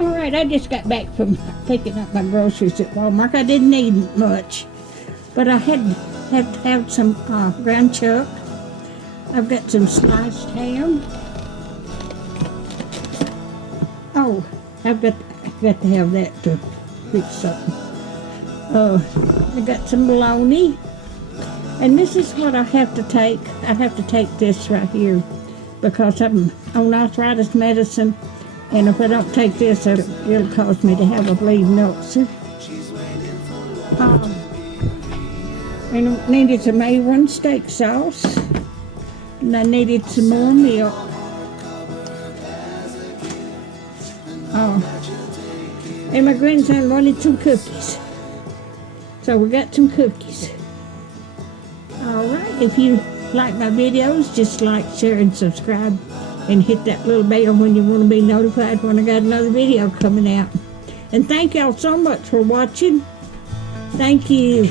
All right, I just got back from picking up my groceries at Walmart. I didn't need much, but I had to have some ground chuck. I've got some sliced ham. Oh, I've got to have that to fix something. I got some bologna, and this is what I have to take. I have to take this right here because I'm on arthritis medicine. And if I don't take this, it'll cause me to have a bleeding ulcer. And I needed some A1 steak sauce. And I needed some more milk. And my grandson wanted some cookies. So we got some cookies. All right, if you like my videos, just like, share, and subscribe. And hit that little bell when you want to be notified when I got another video coming out. And thank y'all so much for watching. Thank you.